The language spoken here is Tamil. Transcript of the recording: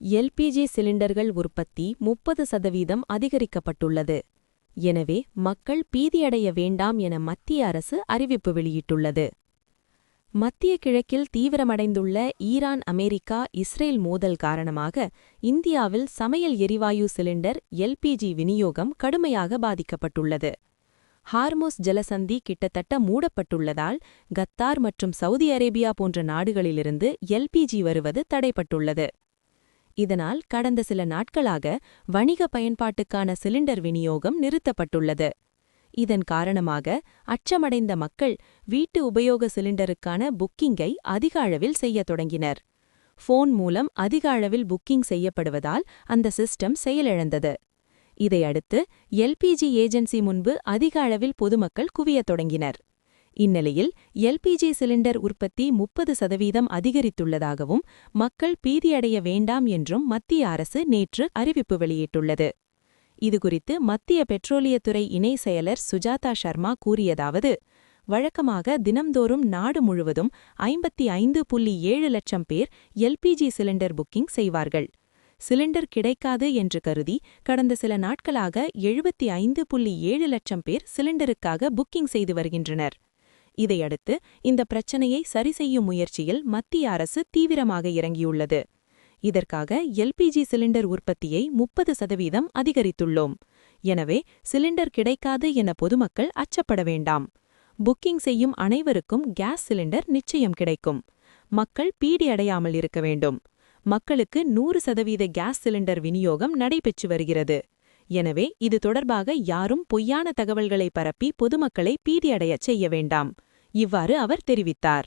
எல்பிஜி சிலிண்டர்கள் உற்பத்தி 30% அதிகரிக்கப்பட்டுள்ளது. எனவே மக்கள் பீதியடைய வேண்டாம் என மத்திய அரசு அறிவிப்பு வெளியிட்டுள்ளது. மத்திய கிழக்கில் தீவிரமடைந்துள்ள ஈரான் அமெரிக்கா இஸ்ரேல் மோதல் காரணமாக இந்தியாவில் சமையல் எரிவாயு சிலிண்டர் எல்பிஜி விநியோகம் கடுமையாக பாதிக்கப்பட்டுள்ளது. ஹார்முஸ் ஜலசந்தி கிட்டத்தட்ட மூடப்பட்டுள்ளதால் கத்தார் மற்றும் சவுதி அரேபியா போன்ற நாடுகளிலிருந்து எல்பிஜி வருவது தடைப்பட்டுள்ளது. இதனால் கடந்த சில நாட்களாக வணிக பயன்பாட்டுக்கான சிலிண்டர் விநியோகம் நிறுத்தப்பட்டுள்ளது. இதன் காரணமாக அச்சமடைந்த மக்கள் வீட்டு உபயோக சிலிண்டருக்கான புக்கிங்கை அதிக அளவில் செய்யத் தொடங்கினர். போன் மூலம் அதிக அளவில் புக்கிங் செய்யப்படுவதால் அந்த சிஸ்டம் செயலிழந்தது. இதையடுத்து எல்பிஜி ஏஜென்சி முன்பு அதிக அளவில் பொதுமக்கள் குவியத் தொடங்கினர். இந்நிலையில் எல்பிஜி சிலிண்டர் உற்பத்தி 30% அதிகரித்துள்ளதாகவும் மக்கள் பீதியடைய வேண்டாம் என்றும் மத்திய அரசு நேற்று அறிவிப்பு வெளியிட்டுள்ளது. இதுகுறித்து மத்திய பெட்ரோலியத்துறை இணை செயலர் சுஜாதா சர்மா கூறியதாவது: வழக்கமாக தினம்தோறும் நாடு முழுவதும் 55.7 லட்சம் பேர் எல்பிஜி சிலிண்டர் புக்கிங் செய்வார்கள். சிலிண்டர் கிடைக்காது என்று கருதி கடந்த சில நாட்களாக 75.7 லட்சம் பேர் சிலிண்டருக்காக புக்கிங் செய்து வருகின்றனர். இதையடுத்து இந்த பிரச்சனையை சரிசெய்யும் முயற்சியில் மத்திய அரசு தீவிரமாக இறங்கியுள்ளது. இதற்காக எல்பிஜி சிலிண்டர் உற்பத்தியை 30% அதிகரித்துள்ளோம். எனவே சிலிண்டர் கிடைக்காது என பொதுமக்கள் அச்சப்பட வேண்டாம். புக்கிங் செய்யும் அனைவருக்கும் கேஸ் சிலிண்டர் நிச்சயம் கிடைக்கும். மக்கள் பீடியடையாமல் இருக்க வேண்டும். மக்களுக்கு 100% கேஸ் சிலிண்டர் விநியோகம் நடைபெற்று வருகிறது. எனவே இது தொடர்பாக யாரும் பொய்யான தகவல்களை பரப்பி பொதுமக்களை பீதியடையச் செய்ய வேண்டாம். இவ்வாறு அவர் தெரிவித்தார்.